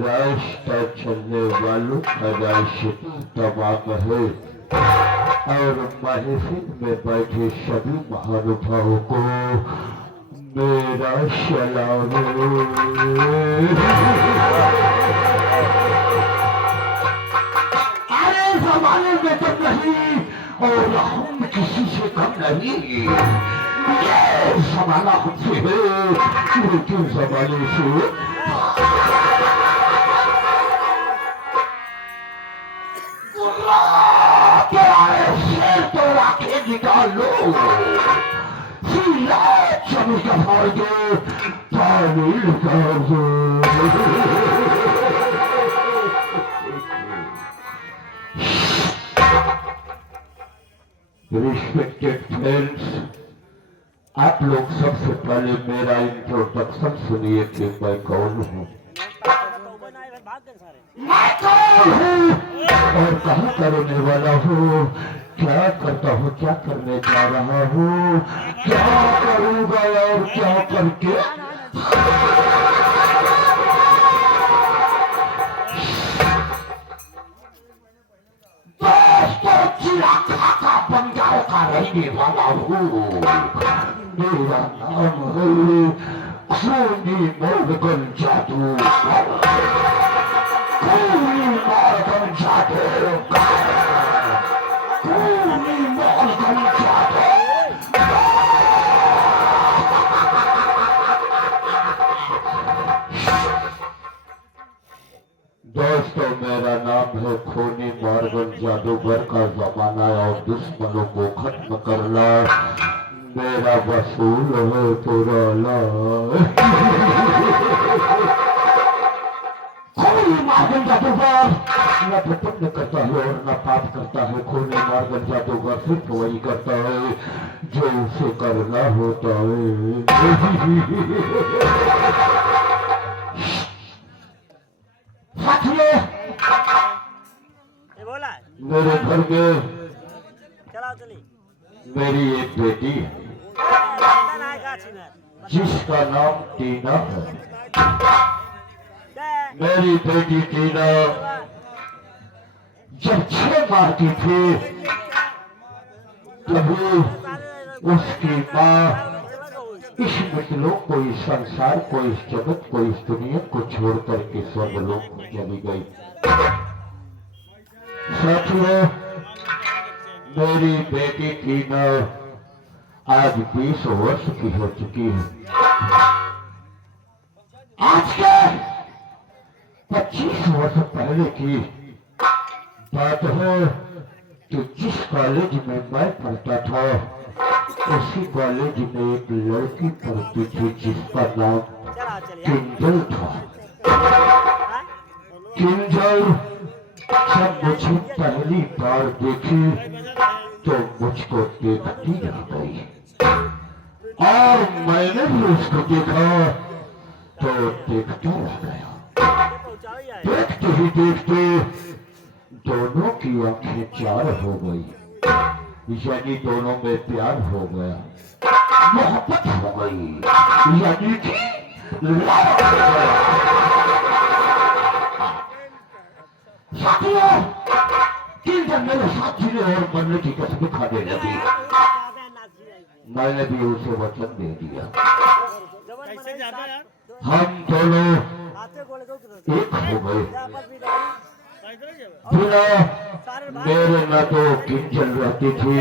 रास्ता चलने वालों का राशि तमाम है और महफिल में बैठे सभी महानुभावों को मेरा सलाम। अरे जमाने में तो नहीं और हम किसी से कम नहीं, ये जमाना हमसे है लेकिन जमाने से तो राखे निकाल लो, चल कर दो, तामील कर दो। रिस्पेक्टेड फ्रेंड्स, आप लोग सबसे पहले मेरा इंट्रोडक्शन सुनिए कि मैं कौन हूँ। मैं कौन हूँ और कहाँ का रहने वाला हूँ, क्या करता हूँ, क्या करने जा रहा हूँ, क्या करूँगा और क्या करके। दोस्तों, चिराखा का बंगाल का रहने वाला हूँ। मेरा नाम है खूनी मॉर्गन जादूगर। खूनी मॉर्गन जादूगर। दोस्तों, मेरा नाम है खूनी मॉर्गन जादूगर का जमाना और दुश्मनों को खत्म करना मेरा वसूल है पुराना। खूनी मॉर्गन जादूगर न तो पुण्य करता है और न पाप करता है। खूनी मॉर्गन जादूगर सिर्फ वही करता है जो उसे करना होता है। साथियों, मेरे घर में मेरी एक बेटी है जिसका नाम टीना है। मेरी बेटी टीना जब 6 माह की थी तभी उसकी माँ इस मृतलोक को, इस संसार को, इस जगत को, इस दुनिया को छोड़ करके स्वर्गलोक को चली गई। साथियों, मेरी बेटी टीना आज 20 वर्ष की हो चुकी है। आज के 25 वर्ष पहले की बात है कि जिस कॉलेज में मैं पढ़ता था उसी कॉलेज में एक लड़की पढ़ती थी जिसका नाम किंजल था। किंजल जब मुझे पहली बार देखी तो मुझको देखती रह गई और मैंने भी उसको देखा तो देखता रह गया। देखते ही देखते दोनों की आंखें चार हो गई, यानी दोनों में प्यार हो गया, मोहब्बत हो गई, यानी कि लव हो गया। साथियों, किंजल मेरे साथ जीने और मरने की कसम खाने लगी। मैंने भी उसे वचन दे दिया, हम दोनों एक हो गए। बिना मेरे न तो किंजल रहती थी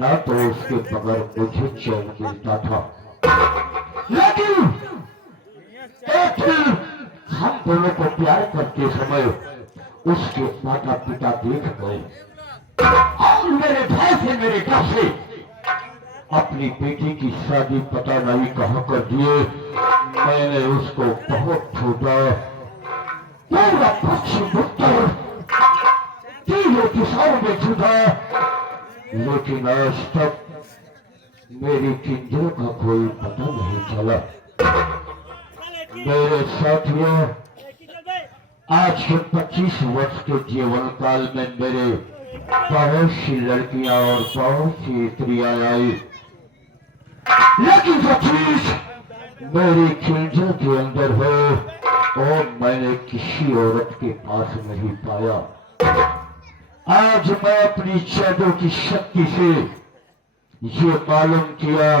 न तो उसके बगैर मुझे चैन मिलता था। लेकिन एक दिन हम दोनों को प्यार करते समय उसके माता पिता देख गए और मेरे भय से, मेरे डर से अपनी बेटी की शादी पता नहीं कहाँ कर दिए। मैंने उसको बहुत ढूंढा, पूरा पश्चिम उत्तर तीनों दिशाओं में ढूंढा, लेकिन आज तक मेरी किंजल का कोई पता नहीं चला। मेरे साथियों, आज के 25 वर्ष के जीवन काल में मेरे बहुत सी लड़कियां और बहुत सी स्त्रियां आई, लेकिन जो चीज मेरी किंजल के अंदर है और मैंने किसी औरत के पास नहीं पाया। आज मैं अपनी जादू की शक्ति से ये मालूम किया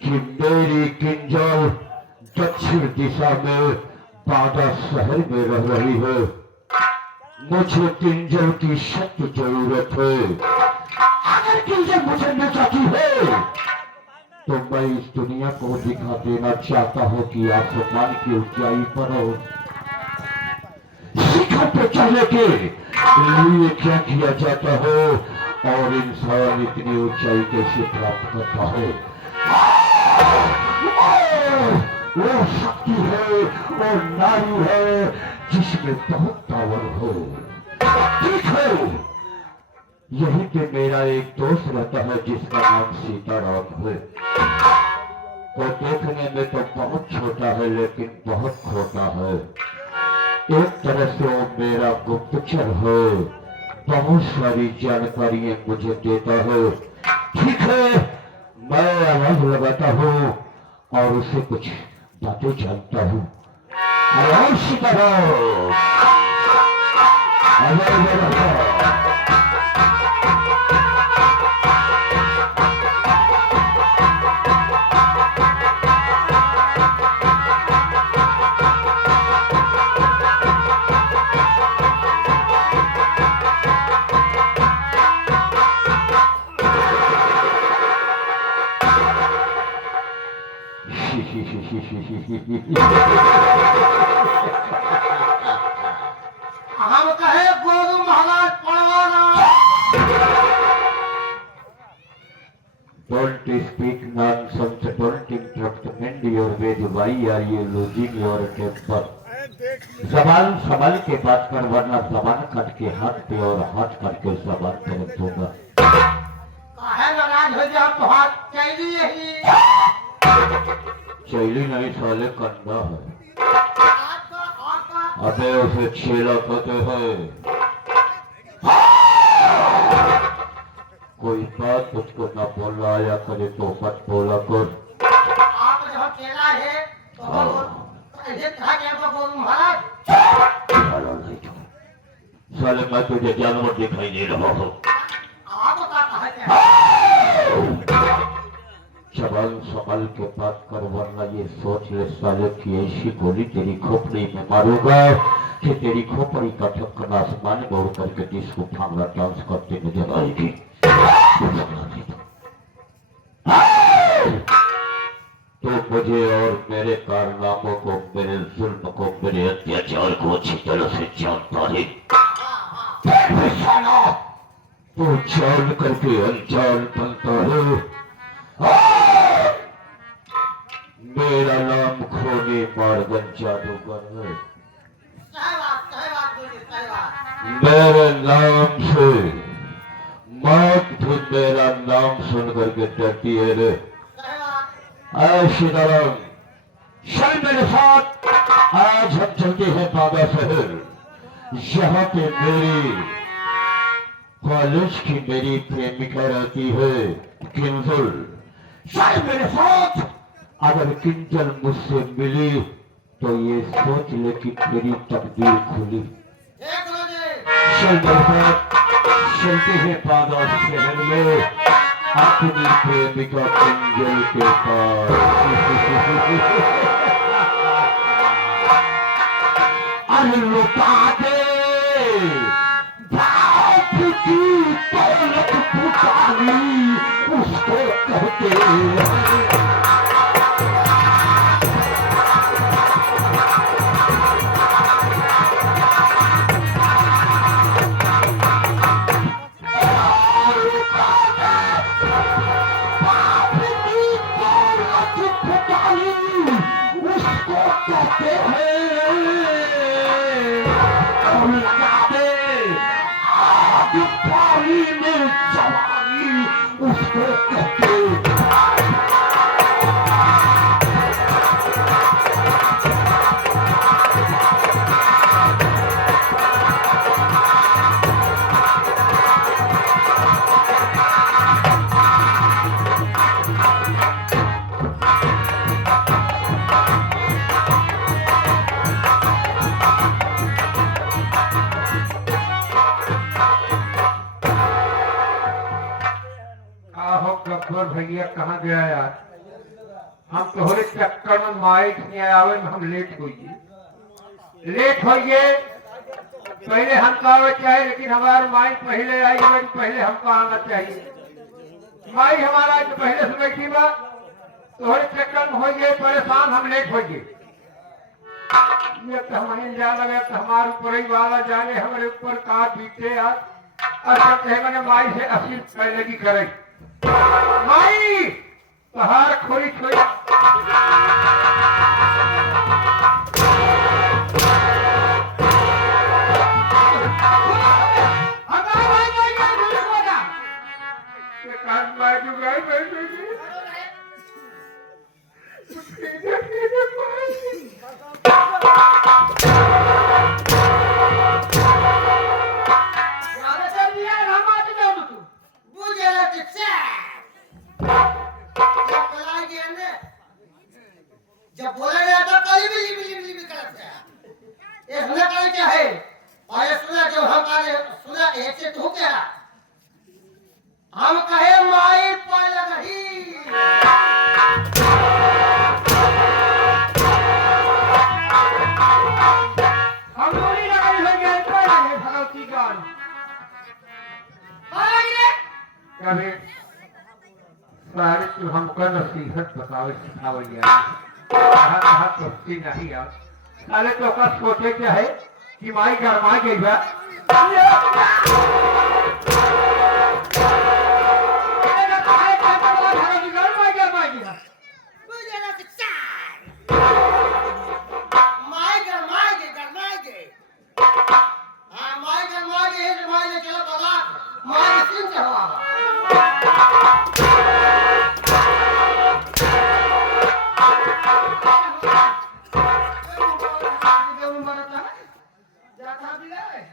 कि मेरी किंजल दक्षिण दिशा में बादा शहर में रह रही है। मुझे किंजल की शक्ति जरूरत है। अगर किंजल मुझे मिल जाती है तो मैं इस दुनिया को दिखा देना चाहता हूँ कि आसमान की ऊंचाई पर हो। शिखर पे चढ़ने के लिए क्या किया जाता है और इंसान इतनी ऊंचाई कैसे प्राप्त करता है? वो शक्ति है, वो नारी है जिसमें बहुत पावर हो। ठीक है, यही पे मेरा एक दोस्त रहता है जिसका नाम सीताराम है। वो देखने में तो बहुत छोटा है लेकिन बहुत खोटा है। एक तरह से वो मेरा गुप्तचर है, बहुत सारी जानकारियां मुझे देता है। ठीक है, मैं आवाज लगाता हूँ और उससे कुछ बातें जानता हूँ। अरे सीताराम, हम कहे Guru Maharaj पढ़वाना। Don't speak nonsense. Don't interrupt. Mend your ways. Why are you losing your temper? जबान संभाल के बात कर, वरना जबान काट के हाथ पे और हाथ काट के जबान पे रख दूंगा। काहे नाराज हो जा? तो हाथ चली यही। चैली नहीं साले, कंधा है। अबे उसे छेला कहते हैं। कोई बात मुझको न बोलना आया करे तो मत बोला कर। आप जो चेला है तो ये कहा कि आपको गुरु महाराज। साले मैं तुझे जानवर दिखाई दे रहा हूँ। आप क्या कहते हैं? जबान संभाल के बात कर, वरना ये सोच ले साले की ऐसी गोली तेरी खोपड़ी में मारूंगा कि तेरी खोपड़ी का ढक्कन आसमान में उड़ करके डिस्को भांगड़ा डांस करते नजर आएगी। तो मुझे और मेरे कारनामों को, मेरे जुल्म को, मेरे अत्याचार को अच्छी तरह से जानता है। तो जान करके अनजान बनता है। मेरा नाम खोने मार्गन जादूगर है। मेरे नाम से मौत भी मेरा नाम सुन करके डरती है रे। ऐसी तरह चल मेरे साथ, आज हम चलते हैं बाबा शहर। यहाँ पे मेरी कॉलेज की मेरी प्रेमिका रहती है किंजल। चल मेरे साथ। अगर किंजल मुझसे मिली तो ये सोच ले कि तेरी तकदीर खुली। चल मेरे साथ, चलते हैं बाबा शहर में अपनी प्रेमिका किंजल के पास। अरे लुटा दे बाप की दौलत पुकारी, उसको कहते हैं। उसको कहते आहो गब्बर भैया कहाँ गया यार? हम तोहरे चक्कर में माइक नहीं आवे में हम लेट होइए पहले हमको आवे चाहिए, लेकिन हमारे माई पहले आई है, पहले हमको आना चाहिए। माई हमारा जो पहले से बैठी बा तोहरे चक्कर में हो गए परेशान, हम लेट हो गए। ये तो हमें जा लगा तो हमारे ऊपर ही वाला जाने हमारे ऊपर का बीते यार। और जब कहे मैंने माई से असली पहले की करे माई पहाड़ खोई खोई जब बोला गया तो कहीं भी करते हैं। ये सुना कहीं क्या है? और ये सुना जब हम आने सुना एक से तू क्या? हम कहे माई पाल गई। हम लोग लगा हो गया तो लगे भगवती गान। कभी सारे तू हमको नसीहत बतावे सिखावे यार। कहा सोचती नहीं यार। साले तो का सोचे क्या है कि माई गरमा गई बा।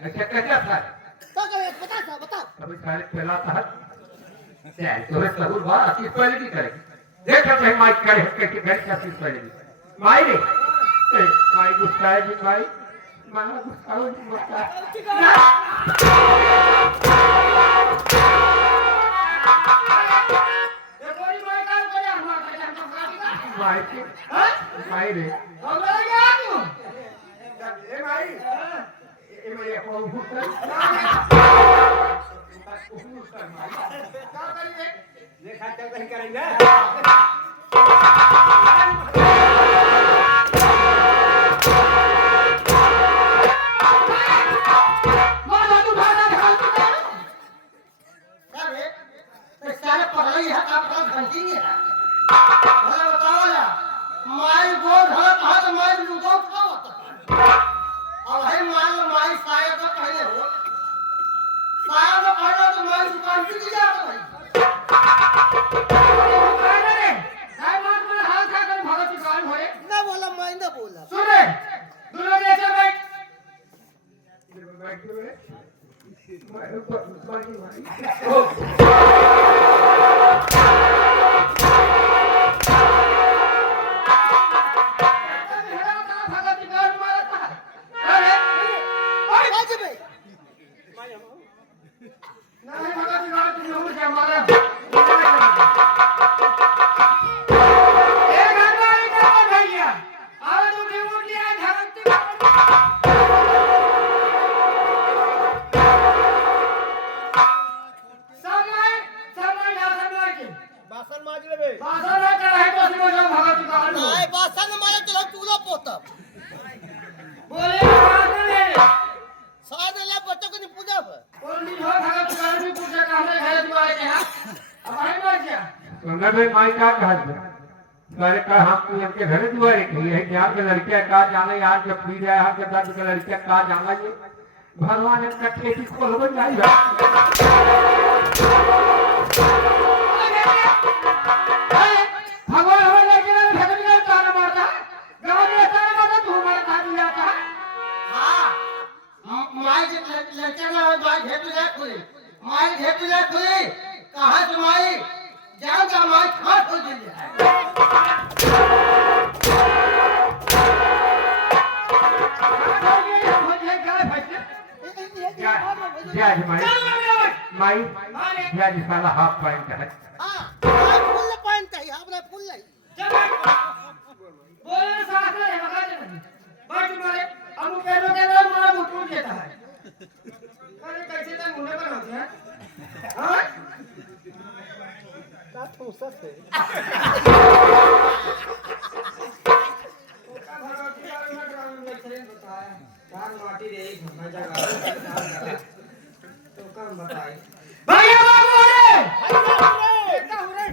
अच्छा कैसा था? बता। अभी सारे पहला था तोरे सहूर बा किस पहले की करेगी? देख रहे माई करे कैसे घर का किस पहले की माई रे माई गुस्सा है जी माई माना गुस्सा हो जी गुस्सा ये कोई माई का करे हमारा माई की माई रे हम लग गया तू ए माई ए माई को गुस्सा क्या करिए देखा चल कहीं करेंगे सुने दोनों जैसे बैठ माई का कहा मैंने कहा हम इनके घर दुआरे की है यहाँ के लड़कियां कहा जाना यहाँ के पी रहा है के दर्द के लड़कियां कहा जाना ये भगवान इनका खेती खोल जाएगा भगवान हमें लेके ना भगवान ने ताना मारता गांव में ताना मारता तू हमारा था दिया था हाँ माई लड़के ना माई घेतु ना खुली माई घेतु ना खुली कहाँ से माई जाओ का माई खा खोल दीजिए ब्याज माई ब्याज साला हाफ पॉइंट है हाँ फुल पॉइंट है आपने फुल नहीं बोले साथ में लगा दे बात तुम्हारे हम कहने के लिए मारा मुट्ठी देता है अरे कैसे तक मुंडे पर होते हैं हां का तू सस्ते का भरोसे और में ड्राइंग में चले बताया यार माटी रे घुमा जगह तो कम बताए भैया बाबू रे क्या हो रे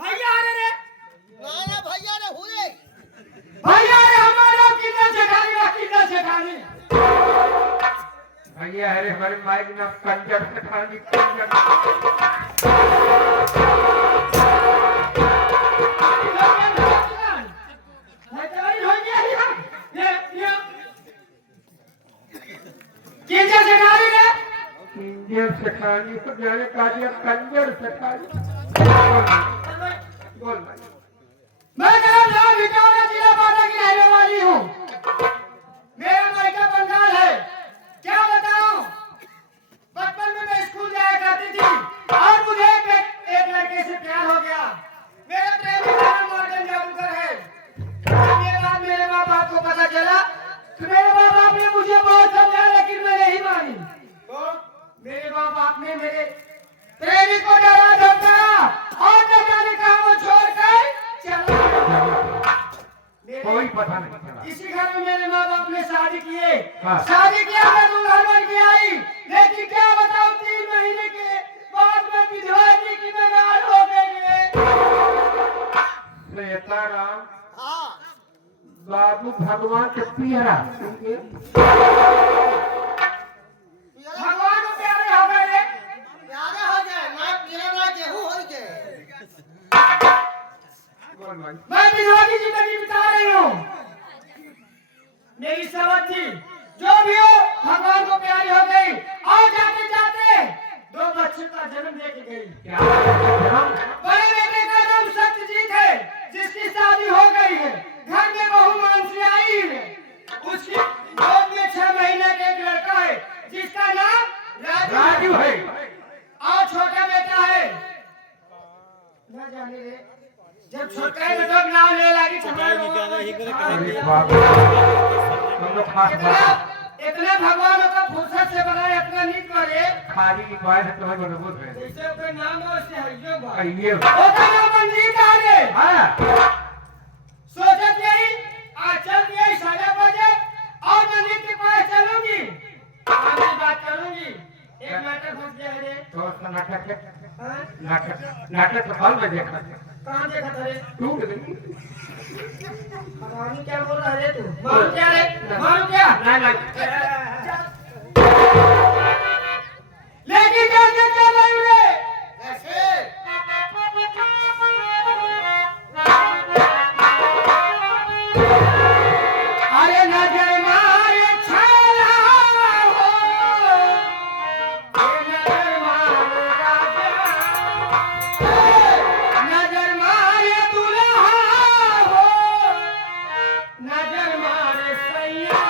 भैया अरे रे नाना भैया ने हुए भैया रे हमारा कितना से खानी भैया अरे हमारे माइक ना कंजर से खानी कंजर किंजर से खानी रे कंजर से खानी तो जाने का दिया कंजर से खानी बोल भाई मैं तेरा नाम विटाना जिला बाटा की रहने वाली हूँ मेरा मायका बंगाल है क्या बताऊं बचपन में मैं स्कूल जाया करती थी और मुझे एक लड़के से प्यार हो गया मेरा प्रेमी का नाम मॉर्गन जादूगर है जब ये बात मेरे माँ बाप को पता चला तो मेरे माँ बाप ने मुझे बहुत समझाया लेकिन मैं नहीं मानी तो मेरे माँ बाप ने मेरे प्रेमी को डरा धमकाया और न जाने कहा वो छोड़कर चला कोई पता नहीं चला इसी घर में मेरे माँ बाप ने शादी किए हाँ। शादी किया मैं दुल्हन बन के आई लेकिन क्या बताऊं 3 महीने के बाद में विधवा जी की बेगार हो गई है सीताराम हाँ बाबू भगवान के पियरा भगवान को प्यारे हो गए प्यारे हो जाए मैं मेरा ना गेहूं हो गए बोल भाई मैं विधवा की जिंदगी बिता रही हूँ मेरी समझ थी जो भी हो भगवान को प्यारी हो गई और जाते जाते 2 बच्चों का जन्म दे के गई क्या बड़े बेटे का नाम सत्यजीत है जिसकी शादी हो गई है घर में बहू मानसी आई है उसकी गोद में 6 महीने का एक लड़का है जिसका नाम राजू है और छोटा बेटा है ना जाने रे जब छोटा है तो नाम ले लगी अरे बाबू हम लोग खास बात इतना भगवानों का फुर्सत से बनाए इतना नीक करे खाली की बात है तुम्हें बोलो बोल रहे जैसे कोई नाम है उससे हइयो बा ये होता ना मंजीत आ रे हाँ सोचत यही आज चल यही सजा बजे और मंजीत के पास चलूंगी आगे बात करूंगी एक मैटर फंस गया है रे तो उसका नाटक है हाँ? नाटक तो हॉल में देखा कहाँ देखा था रे टूट गई मालूम क्या बोल रहा है तू मालूम क्या रे मालूम क्या नहीं लेकिन कैसे चल रही रे कैसे अरे नजर मारे छाला हो ये नजर मारे राजा नजर मारे दुल्हा हो नजर मारे सैया